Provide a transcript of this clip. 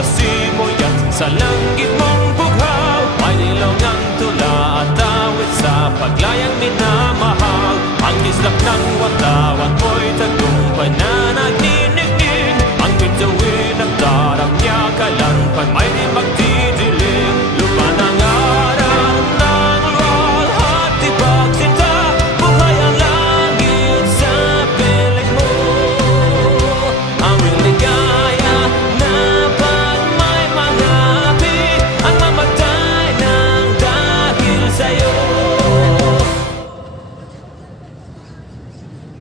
sa simoy at sa langit mong bughaw. May nilaw ng tula at awit sa paglayang minamahal. Ang kislap ng watawan mo'y tagumpay na